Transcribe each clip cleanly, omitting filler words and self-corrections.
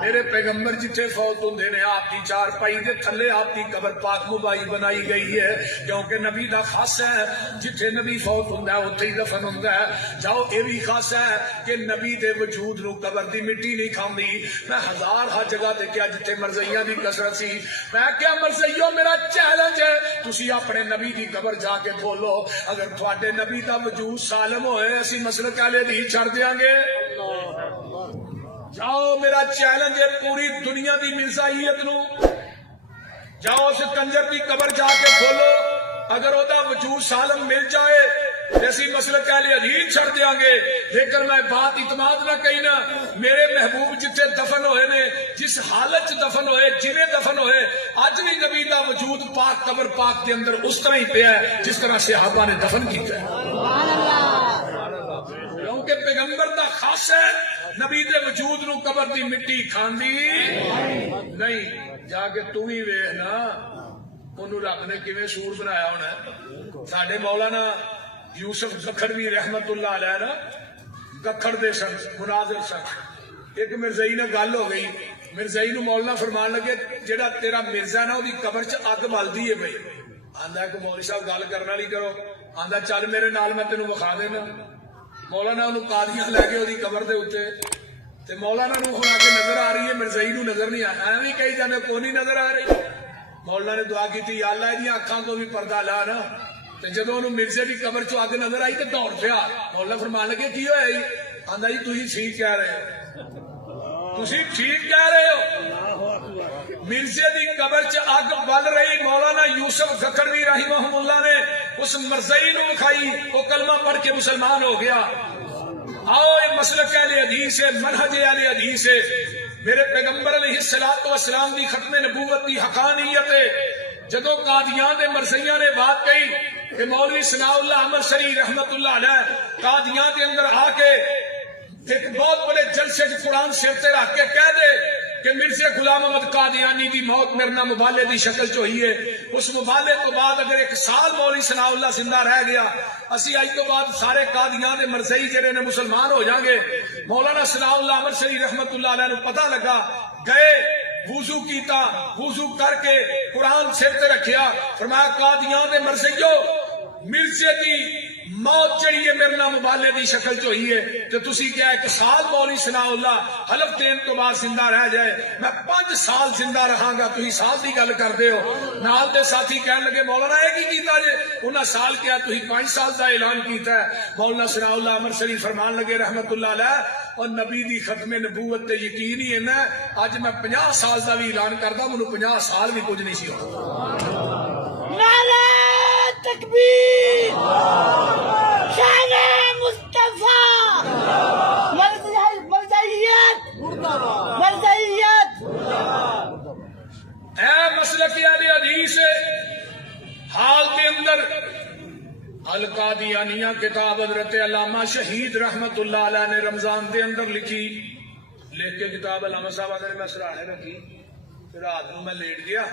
میرے پیغمبر جتھے فوت ہوندے نے آپ کی چار پائی دے تھلے آپ کی قبر پاک مبائی بنائی گئی ہے، کیونکہ نبی دا خاص ہے جتھے نبی فوت ہوندا ہے اوتھے ہی دفن ہوندا ہے۔ جاؤ اے بھی خاص ہے کہ نبی دے وجود نو قبر دی مٹی نہیں کھاندی۔ میں ہزار ہر جگہ تے کیا جتھے مرزائیاں دی کثرت سی، میں کیا مرزائیوں میرا چیلنج ہے تسی اپنے نبی دی قبر جا کے بولو اگر تواڈے نبی دا وجود سالم ہوئے اسی مسلک والے دی چھڑ دیاں گے۔ جاؤ میرا چیلنج ہے پوری دنیا دی مرزائیت نو، جاؤ اس کنجر دی قبر جا کے کھولو اگر او دا وجود سالم مل جائے ایسی مسلک اہل حدیث چھڑ دیاں گے۔ لیکن میں بات اعتماد نہ کہی نا، میرے محبوب جتنے دفن ہوئے نے جس حالت دفن ہوئے جنہیں دفن ہوئے اج بھی نبی دا وجود پاک قبر پاک دے اندر اس طرح ہی پیا ہے جس طرح صحابہ نے دفن کیتا ہے، کیونکہ پیغمبر دا خاص ہے نبی دے وجود نو قبر دی مٹی کھاندی نہیں۔ جا کے تم ہی ویکھ نا انہوں رب نے کیویں سور بنایا ہونا ہے۔ ساڈے مولانا یوسف گکھڑوی رحمت اللہ علیہ نا گکھڑ دے سن مناظر سن، ایک مرزائی نہ گل ہو گئی، مرزائی نو مولانا فرمان لگے جیڑا تیرا مرزا نا دی قبر چ اگ بلدی ہے بھائی، آندا کہ مولوی صاحب گل کرنا نہیں کرو، آندا چل میرے نال میں تینوں وکھا دینا۔ مولانا انہوں قادیاں لے کے وہ قبر دے اتنے تے مولانا نو ہن کے نظر آ رہی ہے، مرزائی نو نظر نہیں آ رہا، ایویں کئی جانے کو نہیں نظر آ رہی۔ مولانا نے دعا کی یا اللہ دی اکھاں تو بھی پردہ لا نا، تے جدوں انہوں مرزے دی قبر چوں اگ نظر آئی تے دوڑ پیا۔ مولانا فرمان لگے کی ہویا جی؟ آندا جی تسی ٹھیک کہہ رہے ہو، تسی ٹھیک کہہ رہے ہو، مرزے دی قبر چ اگ بل رہی۔ مولانا یوسف گکھڑوی رحمہ اللہ نے اس مرزائی نو کھائی، وہ کلمہ پڑھ کے مسلمان ہو گیا۔ آؤ یہ مسلک اہل حدیث ہے، منہج اہل حدیث ہے۔ میرے پیغمبر علیہ الصلوۃ والسلام دی ختم نبوت دی حقانیت ہے۔ جدوں قادیان دے مرزائیاں نے بات کہی کہ مولوی ثناء اللہ احمد شریف رحمت اللہ علیہ قادیان دے اندر آ کے ایک بہت بڑے جلسے چ قرآن سر تے رکھ کے کہہ دے کہ مرزا غلام احمد قادیانی دی موت مرنا مبالے دی شکل چ ہوئی ہے، اس مبالے تو بعد اگر ایک سال مولوی ثناء اللہ زندہ رہ گیا اسی اج تو بعد سارے قادیان دے مرزائی جڑے نے مسلمان ہو جائیں گے۔ مولانا ثناء اللہ احمد شریف رحمت اللہ علیہ نو پتہ لگا، گئے وضو کیتا، وضو کر کے قرآن سر تے رکھیا، فرمایا قادیان دے مرزائیو مرزے دی موت جڑی ہے میرے نام مبالے دی شکل چ ہوئی ہے تے تسی کیا ایک سال مولوی ثناء اللہ حلف دین تو بعد زندہ رہ جائے، میں 5 سال زندہ رہاں گا، تسی سال دی گل کردے ہو۔ نال دے ساتھی کہن لگے مولانا اے کی کیتا جے؟ انہاں سال کیا تسی 5 سال دا اعلان کیتا ہے۔ مولانا ثناء اللہ احمد شریف فرمان لگے رحمت اللہ علیہ اور نبی دی ختم نبوت تے یقین ہی ہے نا، اج میں 50 سال دا بھی اعلان کردا مینوں 50 سال بھی کچھ نہیں سی ہونا۔ نعرہ تکبیر، شان مصطفیٰ، مرزائیت مرزائیت۔ اے مسلک اہل حدیث حال کے اندر القادیانیہ کتاب حضرت علامہ شہید رحمت اللہ علیہ نے رمضان دے اندر لکھی، لکھ کے کتاب علامہ صاحب نے میں سراہنے رکھی، رات نو میں لیٹ گیا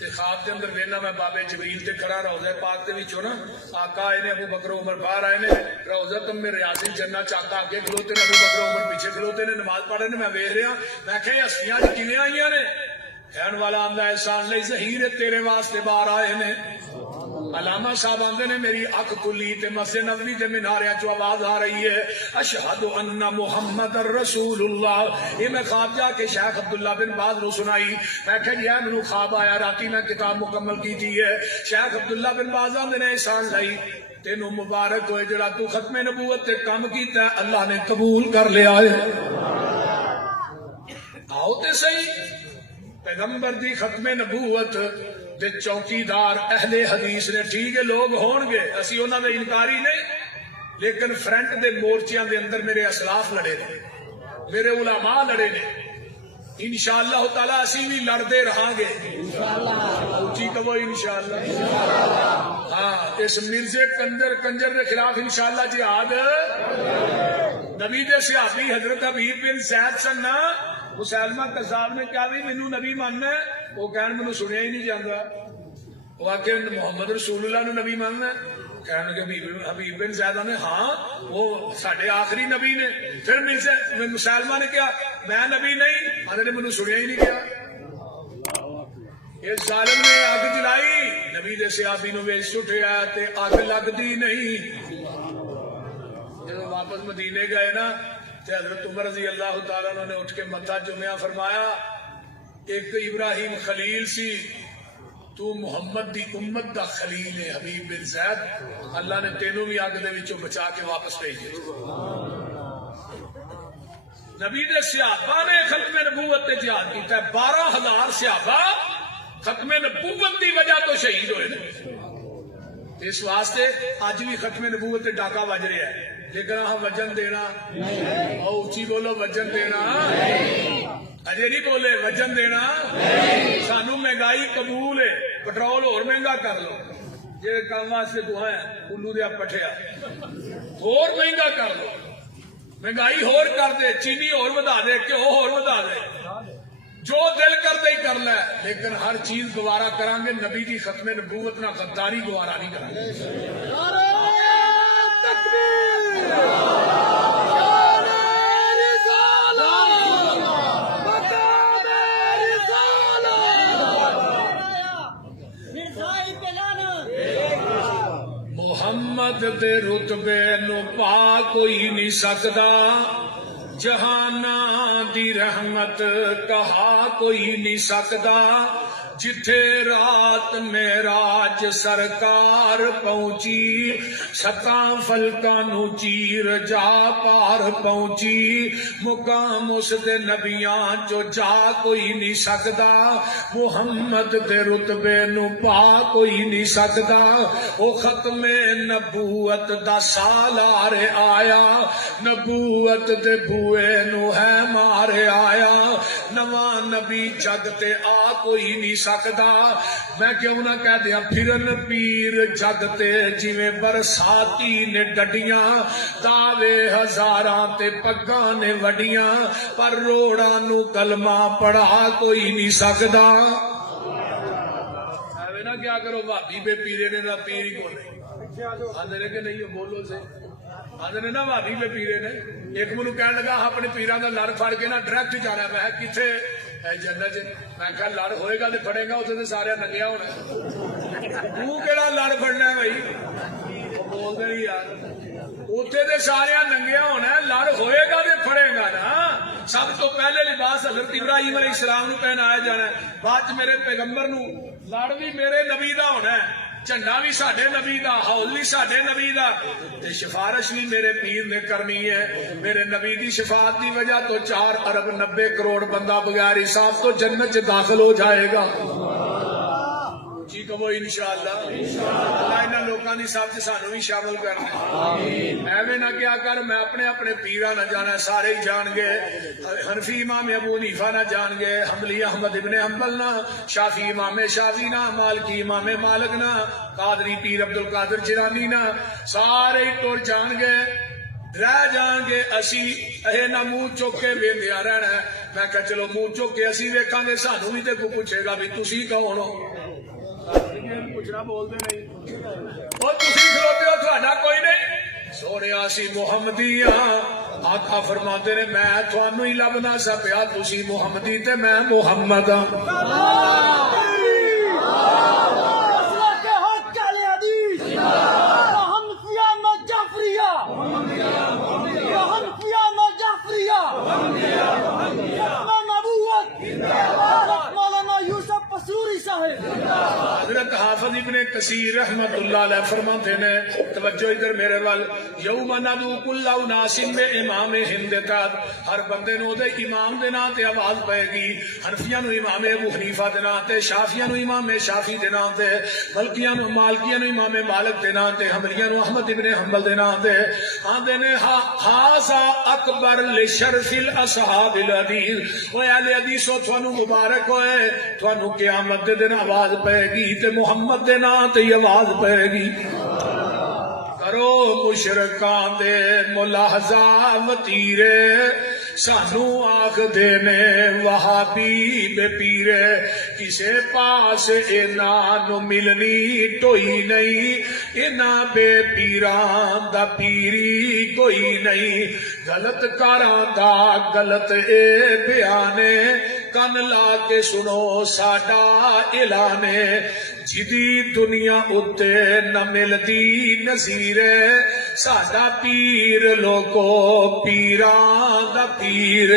تے خواب دے اندر وینا میں بابے جبریل تے کھڑا روضہ پاک دے وچوں نا آقا آئے نے، ابو بکر عمر باہر آئے نے، روضہ تم میں ریاض الجنہ چاکا آگے کھلوتے نے، ابو بکر عمر پیچھے کھلوتے نے، نماز پڑھ رہے نے، میں ویکھ رہا، میں کہ ہستیاں جی کیویں آئیاں نے؟ کہن والا آندا احسان لئی ظہیر تیرے واسطے باہر آئے نے۔ علامہ صاحب آندے نے میری اکھ کھلی تے مسجد نبوی دے میناریاں چوں آواز آ رہی ہے اشہد ان محمد رسول اللہ۔ یہ میں خواب جا کے شیخ عبداللہ بن باز نو سنائی، میں کہ یہ مینوں خواب آیا، راتی میں کتاب مکمل کیتی ہے۔ شیخ عبداللہ بن باز آندے نے احسان لئی تینوں مبارک ہوئے جڑا تو ختم نبوت تے کام کیتا ہے اللہ نے قبول کر لیا ہے۔ آؤ تے صحیح پیغمبر دی ختم نبوت دے چوکیدار اہل حدیث نے، ٹھیک ہے لوگ ہون گے اسی انہاں دے انکاری نہیں، لیکن فرنٹ دے مورچیاں دے اندر میرے اسلاف لڑے نے، میرے علماء لڑے نے، انشاءاللہ تعالی اسی بھی لڑتے رہاں گے اونچی کہو انشاءاللہ۔ ہاں اس مرزے کنجر دے خلاف انشاءاللہ جہاد۔ نبی دے صحابی حضرت حبیب بن زید سن نا، مسلمہ قذاب نے کہا بھی مینوں نبی ماننا ہے، وہ کہن مینوں سنیا ہی نہیں جاندا، وہ آکھے محمد رسول اللہ نو نبی ماننا ہے، کہنے لگے حبیب بن زیادہ نے ہاں وہ ساڈے آخری نبی نے. پھر مسلمہ نے کیا میں نبی نہیں, آدھے نے مجھے سنیا ہی نہیں کیا. اس ظالم نے اگ جلائی, نبی دے صحابی نو ویچ اٹھیا تے اگ لگدی نہیں. جب واپس مدینے گئے نا تے حضرت عمر رضی اللہ تعالیٰ عنہ نے اٹھ کے متھا چومیا, فرمایا ایک ابراہیم خلیل سی, تو محمد دی امت دا خلیل ہے حبیب بن زید, اللہ نے تینوں بھی اگ دے وچوں بچا کے واپس بھیجے. نبی دے صحابہ نے ختم نبوت تے جہاد کیتا ہے. 12,000 صحابہ ختم نبوت دی وجہ تو شہید ہوئے نا. اس واسطے اج بھی ختم نبوت تے ڈاکا وج رہا ہے, لیکن ہاں وجن دینا او اچھی بولو, وجن دینا اجے نہیں بولے, وجن دینا. سانو مہنگائی قبول ہے, پٹرول اور مہنگا کر لو جی کام واسطے تو ہے الو دیا پٹھیا, اور مہنگا کر لو, مہنگائی ہور کر دے, چینی اور بدا دے, گھیو اور بدا دے, جو دل کر دے ہی کر لے, لیکن ہر چیز گوارا کریں گے, نبی دی ختم نبوت نہ غداری گوارا نہیں کریں گے. محمد دے رتبے نو پا کوئی نہیں سکدا, جہانا دی رحمت کہا کوئی نہیں سکدا. جتھے رات معراج سرکار پہنچی, 7 فلکاں نو چیر جا پار پہنچی. مقام اس دے نبیاں جو جا کوئی نہیں سکدا, محمد دے رتبے نو پا کوئی نہیں سکدا. او ختم نبوت دا سالار آیا, نبوت دے بوئے نو ہے مارے آیا. نواں نبی جگ تے آ کوئی نہیں سکدا. میں کیوں نہ کہہ دیا پھرن پیر جگ تے جویں برساتی نے ڈڈیاں, دعوے ہزاراں تے پگاں نے وڈیاں, پر روڑاں نو کلمہ پڑھا کوئی نہیں سکدا. ایویں نہ کیا کرو بھابی بے پیرے نے, نہ پیر ہی کو نہیں آدھے نے کہ نہیں بولو سے, آدھے نے نا بھابی بے پیرے نے. ایک منو کہنے لگا اپنے پیراں دا لڑ پھڑ کے نا ڈائریکٹ جانا. میں کتنے جنت, میں کہا لڑ ہوئے گا تو پڑے گا, اسے تو سارے ننگیا ہونا. تو کہڑا لڑ پڑنا ہے بھائی, بول دے نہیں یار, اتنے تو سارے ننگیا ہونا ہے, لڑ ہوئے گا تو پڑے گا نا. سب تو پہلے لباس حضرت ابراہیم علیہ السلام نو پہنایا جانا ہے, بعد میرے پیغمبر نو. لڑ بھی میرے نبی دا ہونا ہے, جھنڈا بھی ساڈے نبی دا, ہول بھی ساڈے نبی دا, تے سفارش بھی میرے پیر نے کرنی ہے. میرے نبی دی شفاعت دی وجہ تو 4 ارب 90 کروڑ بندہ بغیر حساب تو جنت چ داخل ہو جائے گا. جی کہو انشاءاللہ. اللہ انہاں لوکاں دی سب چ سانو بھی شامل کرنا. ایویں نہ کیا کر, میں اپنے اپنے پیراں نہ جانا, سارے ہی جان گے. حنفی امام ابو حنیفہ نہ جان گے, حنبلی احمد ابن حنبل نہ, شافعی امام شافعی نہ, مالکی امام مالک نہ, قادری پیر عبد القادر جیلانی نہ, سارے ہی ٹر جان گے. رہ جان گے اسی اے نہ منہ چک کے ویندیا رہنا ہے. میں کہا چلو منہ چک کے اسی ویکھاں گے, سانو بھی تے کوئی پوچھے گا بھی تسی کون ہو. پوچھنا بولتے نہیں, اور تسی کھلوتے ہو تہاڈا کوئی نہیں. سونے اسی محمدی ہاں. آقا فرماتے نے میں تھانوں ہی لبنا سا پیا, تسی محمدی تے میں محمد ہاں. حضرت حافظ ابن کثیر رحمت اللہ علیہ فرماتے نے, توجہ ادھر میرے وال, یوم ندعو کل اناس بامام ہند تحت, ہر بندے نو دے امام دے نام تے آواز پائے گی. حنفیاں نو امام ابو حنیفہ دے نام تے, شافعیاں نو امام شافعی دے نام تے, مالکیاں نو امام مالک دے نام تے, حنبلیاں نو احمد ابن حنبل دے نام تے. آندے نے ھذا اکبر لشرف الاصحاب الحدیث, او اہل حدیث تھانو مبارک ہوئے, تھانو قیامت دے دن آواز پائے گی تے محمد دے نام تے آواز پائے گی. کرو مشرکاں دے ملاحظہ وتیرے, سانو آخ دینے وہابی بے پیرے کسے پاس نو ملنی ٹوئی نہیں بے پیران دا پیری کوئی نہیں غلط کاراں دا غلط اے بیانے کن لا کے سنو ساڈا اعلانے جدی دنیا اتے نہ ملدی نظیر ساڈا پیر لوگو پیران دا پیر